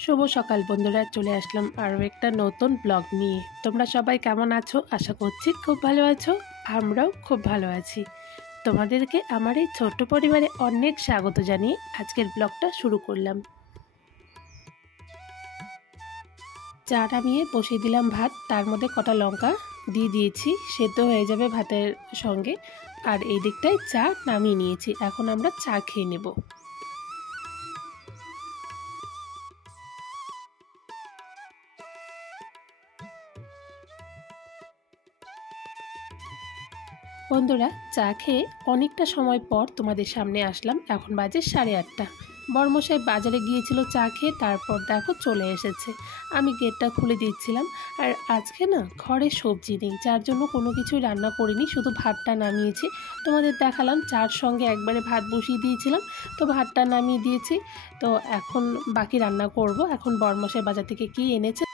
শুভ সকাল বন্ধুরা, চলে আসলাম আরও একটা নতুন ব্লগ নিয়ে। তোমরা সবাই কেমন আছো? আশা করছি খুব ভালো আছো। আমরাও খুব ভালো আছি। তোমাদেরকে আমার এই ছোট্ট পরিবারে অনেক স্বাগত জানিয়ে আজকের ব্লগটা শুরু করলাম। চা নামিয়ে বসিয়ে দিলাম ভাত, তার মধ্যে কটা লঙ্কা দিয়ে দিয়েছি, সেদ্ধ হয়ে যাবে ভাতের সঙ্গে। আর এই দিকটায় চা নামিয়ে নিয়েছি, এখন আমরা চা খেয়ে নেব। বন্ধুরা, চা খেয়ে অনেকটা সময় পর তোমাদের সামনে আসলাম। এখন বাজে 8:30। বড়মশাই বাজারে গিয়েছিল চা খেয়ে, তারপর দেখো চলে এসেছে। আমি গেটটা খুলে দিচ্ছিলাম। আর আজকে না ঘরে সবজি নেই, যার জন্য কোনো কিছুই রান্না করিনি, শুধু ভাতটা নামিয়েছি। তোমাদের দেখালাম চার সঙ্গে একবারে ভাত বসিয়ে দিয়েছিলাম, তো ভাতটা নামিয়ে দিয়েছি। তো এখন বাকি রান্না করব। এখন বড়মশাই বাজার থেকে কি এনেছে।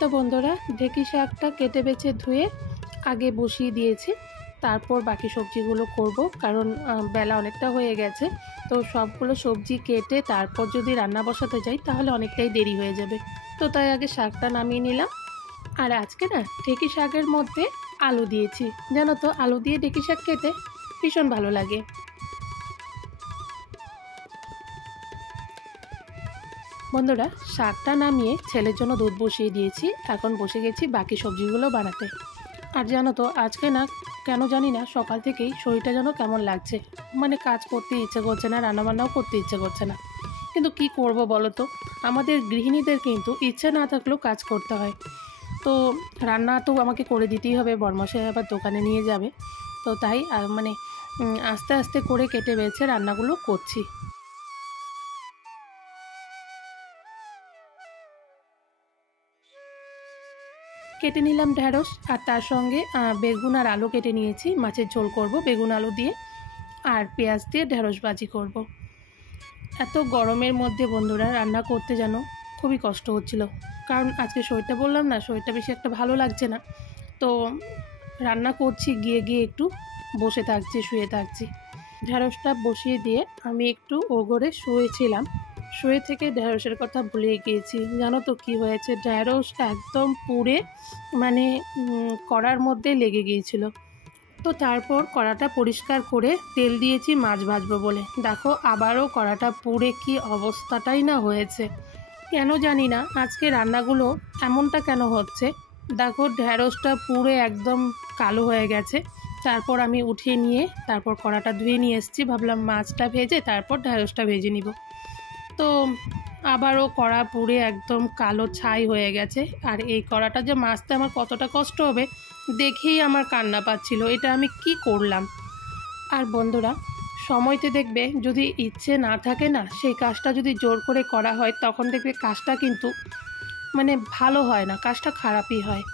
তো বন্ধুরা, ঢেঁকি শাকটা কেটে বেছে ধুয়ে আগে বসিয়ে দিয়েছি, তারপর বাকি সবজিগুলো করব, কারণ বেলা অনেকটা হয়ে গেছে। তো সবগুলো সবজি কেটে তারপর যদি রান্না বসাতে যাই তাহলে অনেকটাই দেরি হয়ে যাবে। তো তাই আগে শাকটা নামিয়ে নিলাম। আর আজকে না ঢেঁকি শাকের মধ্যে আলু দিয়েছি। জানো তো, আলু দিয়ে ঢেঁকি শাক খেতে ভীষণ ভালো লাগে। বন্ধুরা, শাকটা নামিয়ে ছেলের জন্য দুধ বসিয়ে দিয়েছি, এখন বসে গেছি বাকি সবজিগুলো বানাতে। আর জানো তো, আজকে না কেন জানি না সকাল থেকেই শরীরটা যেন কেমন লাগছে, মানে কাজ করতে ইচ্ছে করছে না, রান্নাবান্নাও করতে ইচ্ছে করছে না। কিন্তু কি করব বলো তো, আমাদের গৃহিণীদের কিন্তু ইচ্ছে না থাকলেও কাজ করতে হয়। তো রান্না তো আমাকে করে দিতেই হবে, বরমশাই আবার দোকানে নিয়ে যাবে। তো তাই আস্তে আস্তে করে কেটে বেছে রান্নাগুলো করছি। কেটে নিলাম ঢ্যাঁড়স, আর তার সঙ্গে বেগুন আর আলু কেটে নিয়েছি। মাছের ঝোল করব বেগুন আলু দিয়ে, আর পেঁয়াজ দিয়ে ঢ্যাঁড়স ভাজি করব। এত গরমের মধ্যে বন্ধুরা রান্না করতে যেন খুবই কষ্ট হচ্ছিল, কারণ আজকে শরীরটা বললাম না, শরীরটা বেশি একটা ভালো লাগছে না। তো রান্না করছি, গিয়ে গিয়ে একটু বসে থাকছি, শুয়ে থাকছি। ঢ্যাঁড়সটা বসিয়ে দিয়ে আমি একটু ওগরে শুয়েছিলাম। শুয়ে থেকে ঢ্যাঁড়সের কথা ভুলে গিয়েছি। জানো তো কি হয়েছে, ঢ্যাঁড়স একদম পুড়ে মানে কড়ার মধ্যে লেগে গিয়েছিল। তো তারপর কড়াটা পরিষ্কার করে তেল দিয়েছি মাছ ভাজবো বলে, দেখো আবারও কড়াটা পুড়ে কি অবস্থাটাই না হয়েছে। কেন জানি না আজকে রান্নাগুলো এমনটা কেন হচ্ছে। দেখো ঢ্যাঁড়সটা পুড়ে একদম কালো হয়ে গেছে। তারপর আমি উঠিয়ে নিয়ে তারপর কড়াটা ধুয়ে নিয়ে এসেছি, ভাবলাম মাছটা ভেজে তারপর ঢ্যাঁড়সটা ভেজে নিব। তো আবারও কড়া পুড়ে একদম কালো ছাই হয়ে গেছে। আর এই কড়াটা যে মাজতে আমার কতটা কষ্ট হবে দেখেই আমার কান্না পাচ্ছিল, এটা আমি কি করলাম। আর বন্ধুরা, সময়তে দেখবে যদি ইচ্ছে না থাকে না, সেই কাজটা যদি জোর করে করা হয় তখন দেখবে কাজটা কিন্তু মানে ভালো হয় না, কাজটা খারাপই হয়।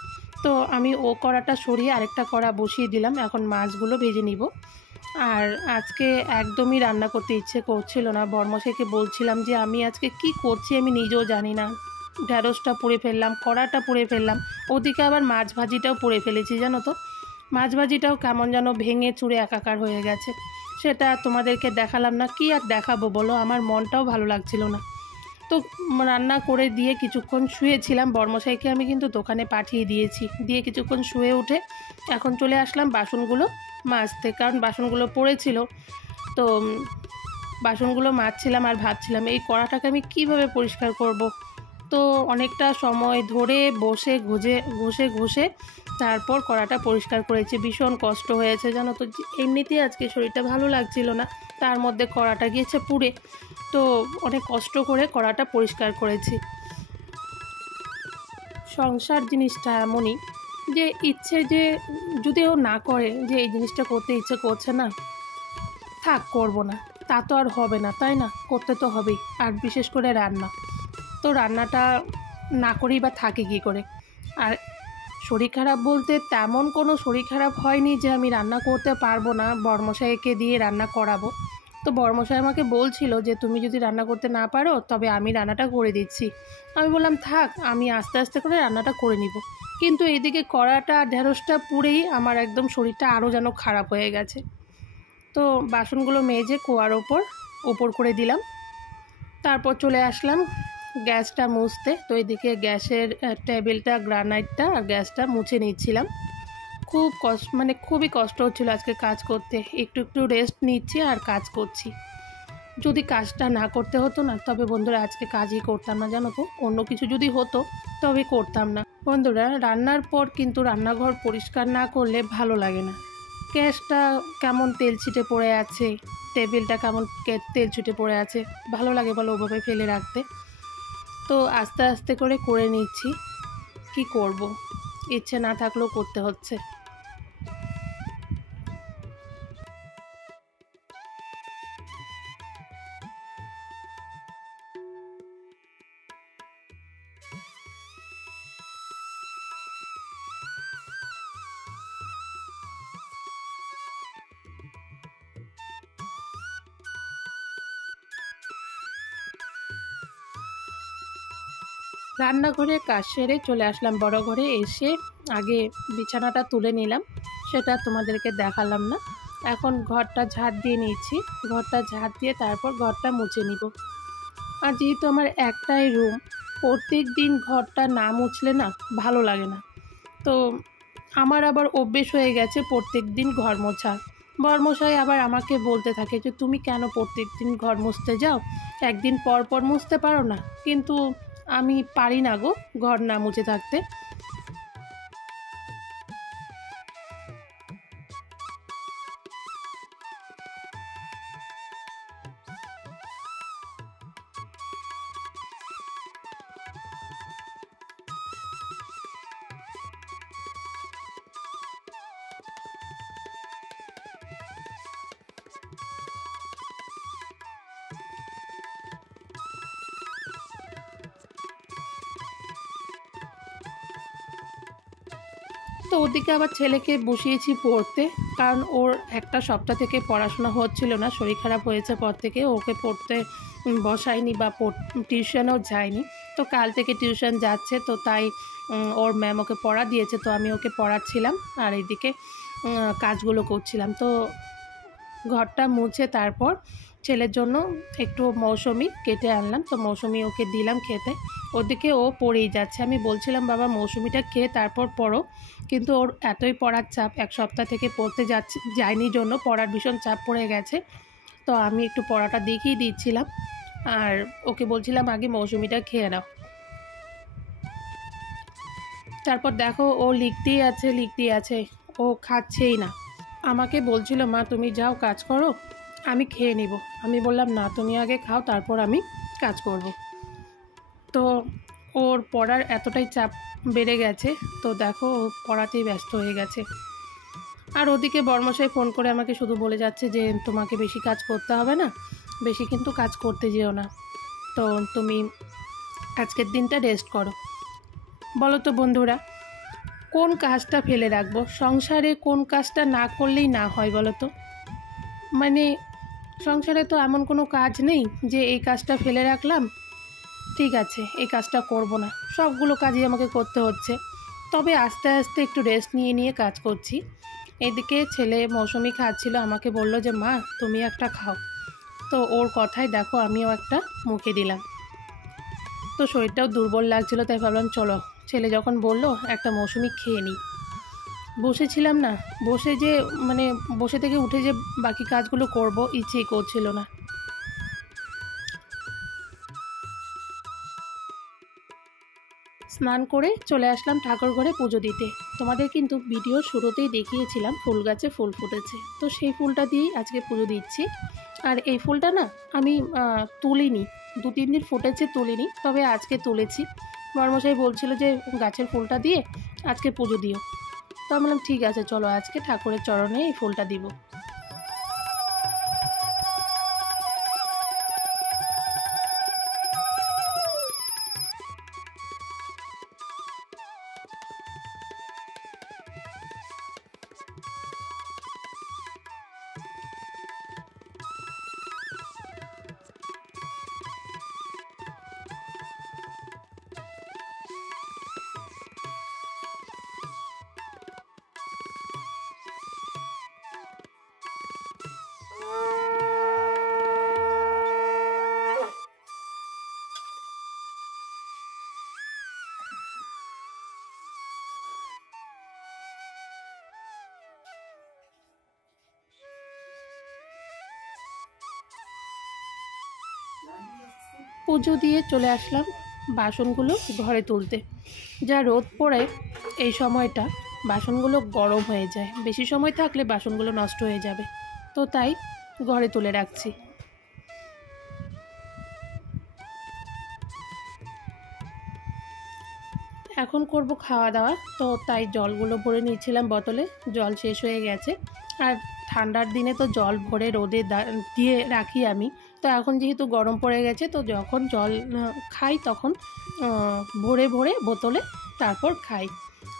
তো আমি ও কড়াটা সরিয়ে আরেকটা কড়া বসিয়ে দিলাম, এখন মাছগুলো ভেজে নিব। আর আজকে একদমই রান্না করতে ইচ্ছে করছিল না। বরমশাইকে বলছিলাম যে আমি আজকে কি করছি আমি নিজেও জানি না। ঢ্যাঁড়সটা পুড়ে ফেললাম, কড়াটা পুড়ে ফেললাম, ওদিকে আবার মাছ ভাজিটাও পুড়ে ফেলেছি। জানো তো, মাছ ভাজিটাও কেমন যেন ভেঙে চুরে একাকার হয়ে গেছে। সেটা তোমাদেরকে দেখালাম না, কি আর দেখাবো বলো, আমার মনটাও ভালো লাগছিল না। তো রান্না করে দিয়ে কিছুক্ষণ শুয়েছিলাম। বরমশাইকে আমি কিন্তু দোকানে পাঠিয়ে দিয়েছি, দিয়ে কিছুক্ষণ শুয়ে উঠে এখন চলে আসলাম বাসনগুলো মাজতে, কারণ বাসনগুলো পড়েছিল। তো বাসনগুলো মাজছিলাম আর ভাবছিলাম এই কড়াটাকে আমি কিভাবে পরিষ্কার করব। তো অনেকটা সময় ধরে বসে ঘষে ঘষে তারপর কড়াটা পরিষ্কার করেছি। ভীষণ কষ্ট হয়েছে জানো তো, এমনিতেই আজকে শরীরটা ভালো লাগছিল না, তার মধ্যে কড়াটা গিয়েছে পুড়ে। তো অনেক কষ্ট করে কড়াটা পরিষ্কার করেছি। সংসার জিনিসটা এমনই যে ইচ্ছে যে যদি ও না করে যে এই জিনিসটা করতে ইচ্ছে করছে না, থাক করব না, তা তো আর হবে না, তাই না? করতে তো হবেই। আর বিশেষ করে রান্না, তো রান্নাটা না করেই বা থাকে কী করে। আর শরীর খারাপ বলতে তেমন কোনো শরীর খারাপ হয়নি যে আমি রান্না করতে পারবো না, বড়মশাইকে দিয়ে রান্না করাবো। তো বড়মশাই আমাকে বলছিল যে তুমি যদি রান্না করতে না পারো তবে আমি রান্নাটা করে দিচ্ছি। আমি বললাম থাক, আমি আস্তে আস্তে করে রান্নাটা করে নিব। কিন্তু এইদিকে কড়াটা ঢেঁড়সটা পুড়েই আমার একদম শরীরটা আরও যেন খারাপ হয়ে গেছে। তো বাসনগুলো মেজে কুয়ার ওপর করে দিলাম। তারপর চলে আসলাম গ্যাসটা মুছতে। তো এদিকে গ্যাসের টেবিলটা, গ্রানাইটটা আর গ্যাসটা মুছে নিচ্ছিলাম। খুবই কষ্ট হচ্ছিল আজকে কাজ করতে। একটু একটু রেস্ট নিচ্ছি আর কাজ করছি। যদি কাজটা না করতে হতো না তবে বন্ধুরা আজকে কাজই করতাম না, জানো তো। অন্য কিছু যদি হতো তবে করতাম না। বন্ধুরা, রান্নার পর কিন্তু রান্নাঘর পরিষ্কার না করলে ভালো লাগে না। গ্যাসটা কেমন তেল ছিটে পড়ে আছে, টেবিলটা কেমন তেল ছিটে পড়ে আছে, ভালো লাগে বলো ওভাবে ফেলে রাখতে। তো আস্তে আস্তে করে নিচ্ছি। কি করব, ইচ্ছে না থাকলেও করতে হচ্ছে। রান্নাঘরে কাজ সেরে চলে আসলাম বড় ঘরে। এসে আগে বিছানাটা তুলে নিলাম, সেটা তোমাদেরকে দেখালাম না। এখন ঘরটা ঝাড় দিয়ে নিচ্ছি। ঘরটা ঝাড় দিয়ে তারপর ঘরটা মুছে নিব। আর যেহেতু আমার একটাই রুম, প্রত্যেক দিন ঘরটা না মুছলে না ভালো লাগে না। তো আমার আবার অভ্যেস হয়ে গেছে প্রত্যেক দিন ঘর মোছা। বরমশাই আবার আমাকে বলতে থাকে যে তুমি কেন প্রত্যেক দিন ঘর মুছতে যাও, একদিন পর পর মুছতে পারো না? কিন্তু আমি পারি না গো ঘর না মুছে থাকতে। তো ওদিকে আবার ছেলেকে বসিয়েছি পড়তে, কারণ ওর একটা সপ্তাহ থেকে পড়াশোনা হচ্ছিল না। শরীর খারাপ হয়েছে পর থেকে ওকে পড়তে বসায়নি বা টিউশনেও যায়নি। তো কাল থেকে টিউশন যাচ্ছে, তো তাই ওর ম্যাম ওকে পড়া দিয়েছে। তো আমি ওকে পড়াচ্ছিলাম আর এইদিকে কাজগুলো করছিলাম। তো ঘরটা মুছে তারপর ছেলের জন্য একটু মৌসুমি কেটে আনলাম। তো মৌসুমি ওকে দিলাম খেতে। ওদিকে ও পড়েই যাচ্ছে। আমি বলছিলাম বাবা মৌসুমিটা খেয়ে তারপর পড়ো, কিন্তু ওর এতই পড়ার চাপ, এক সপ্তাহ থেকে পড়তে যায়নি জন্য পড়ার ভীষণ চাপ পড়ে গেছে। তো আমি একটু পড়াটা দেখিয়ে দিচ্ছিলাম আর ওকে বলছিলাম আগে মৌসুমিটা খেয়ে নাও। তারপর দেখো ও লিখতেই আছে, ও খাচ্ছেই না। আমাকে বলছিল মা তুমি যাও কাজ করো, আমি খেয়ে নিব। আমি বললাম না, তুমি আগে খাও তারপর আমি কাজ করব। তো ওর পড়ার এতটাই চাপ বেড়ে গেছে, তো দেখো ও পড়াতেই ব্যস্ত হয়ে গেছে। আর ওদিকে বর্মশাই ফোন করে আমাকে শুধু বলে যাচ্ছে যে তোমাকে বেশি কাজ করতে হবে না, বেশি কিন্তু কাজ করতে যেও না, তো তুমি আজকের দিনটা রেস্ট করো। বলো তো বন্ধুরা, কোন কাজটা ফেলে রাখবো? সংসারে কোন কাজটা না করলেই না হয় বলো তো? মানে সংসারে তো এমন কোনো কাজ নেই যে এই কাজটা ফেলে রাখলাম, ঠিক আছে এই কাজটা করব না, সবগুলো কাজই আমাকে করতে হচ্ছে। তবে আস্তে আস্তে একটু রেস্ট নিয়ে কাজ করছি। এদিকে ছেলে মৌসুমি খাচ্ছিল, আমাকে বলল যে মা তুমি একটা খাও। তো ওর কথাই দেখো আমিও একটা মুখে দিলাম। তো শরীরটাও দুর্বল লাগছিল, তাই ভাবলাম চলো ছেলে যখন বললো একটা মৌসুমি খেয়ে নিই। বসেছিলাম না, বসে থেকে উঠে যে বাকি কাজগুলো করব ইচ্ছেই করছিল না। স্নান করে চলে আসলাম ঠাকুর ঘরে পুজো দিতে। তোমাদের কিন্তু ভিডিও শুরুতেই দেখিয়েছিলাম ফুল গাছে ফুল ফুটেছে, তো সেই ফুলটা দিয়েই আজকে পুজো দিচ্ছি। আর এই ফুলটা না আমি তুলিনি, 2-3 দিন ফুটেছে তুলিনি, তবে আজকে তুলেছি। বর্মশাই বলছিল যে গাছের ফুলটা দিয়ে আজকে পুজো দিও। তো আমি বললাম ঠিক আছে চলো আজকে ঠাকুরের চরণে এই ফুলটা দিব। পুজো দিয়ে চলে আসলাম বাসনগুলো ঘরে তুলতে। যা রোদ পড়ে এই সময়টা বাসনগুলো গরম হয়ে যায়, বেশি সময় থাকলে বাসনগুলো নষ্ট হয়ে যাবে, তো তাই ঘরে তুলে রাখছি। এখন করব খাওয়া দাওয়া, তো তাই জলগুলো ভরে নিয়েছিলাম বোতলে, জল শেষ হয়ে গেছে। আর ঠান্ডার দিনে তো জল ভরে রোদে দিয়ে রাখি আমি, তো এখন যেহেতু গরম পড়ে গেছে, তো যখন জল খাই তখন ভরে ভরে বোতলে তারপর খাই।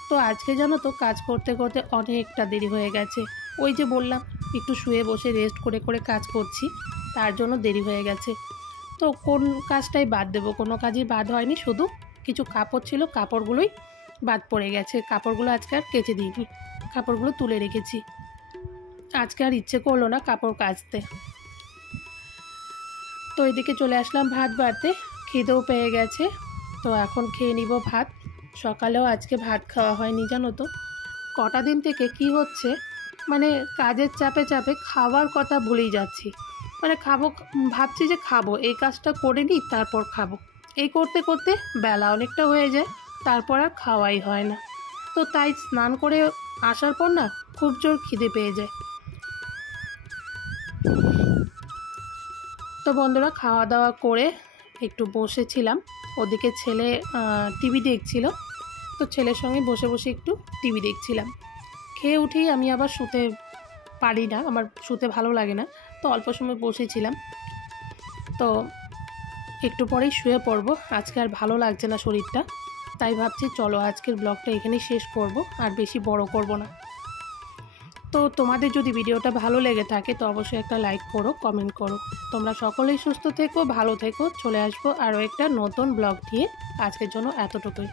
তো আজকে জানো তো কাজ করতে করতে অনেকটা দেরি হয়ে গেছে। ওই যে বললাম একটু শুয়ে বসে রেস্ট করে করে কাজ করছি, তার জন্য দেরি হয়ে গেছে। তো কোন কাজটাই বাদ দেবো, কোনো কাজই বাদ হয়নি, শুধু কিছু কাপড় ছিল, কাপড়গুলোই বাদ পড়ে গেছে। কাপড়গুলো আজকে আর কেচে দিইনি, কাপড়গুলো তুলে রেখেছি। আজকে আর ইচ্ছে করলো না কাপড় কাচতে। তো এদিকে চলে আসলাম ভাত বাড়তে, খিদেও পেয়ে গেছে, তো এখন খেয়ে নিব ভাত। সকালেও আজকে ভাত খাওয়া হয়নি জানো তো। কটা দিন থেকে কি হচ্ছে, মানে কাজের চাপে চাপে খাওয়ার কথা ভুলেই যাচ্ছি। মানে খাবো, ভাবছি যে খাবো, এই কাজটা করে নিই তারপর খাবো, এই করতে করতে বেলা অনেকটা হয়ে যায়, তারপর আর খাওয়াই হয় না। তো তাই স্নান করে আসার পর না খুব জোর খিদে পেয়ে যায়। তো বন্ধুরা খাওয়া দাওয়া করে একটু বসেছিলাম, ওদিকে ছেলে টিভি দেখছিল, তো ছেলের সঙ্গে বসে বসে একটু টিভি দেখছিলাম। খেয়ে উঠেই আমি আবার শুতে পারি না, আমার শুতে ভালো লাগে না, তো অল্প সময় বসেছিলাম। তো একটু পরেই শুয়ে পড়ব, আজকে আর ভালো লাগছে না শরীরটা, তাই ভাবছি চলো আজকের ব্লগটা এখানেই শেষ করব, আর বেশি বড় করব না। তো তোমাদের যদি ভিডিওটা ভালো লেগে থাকে তো অবশ্যই একটা লাইক করো, কমেন্ট করো। তোমরা সকলেই সুস্থ থেকো, ভালো থেকো। চলে আসবো আরও একটা নতুন ব্লগ নিয়ে, আজকের জন্য এতটুকুই।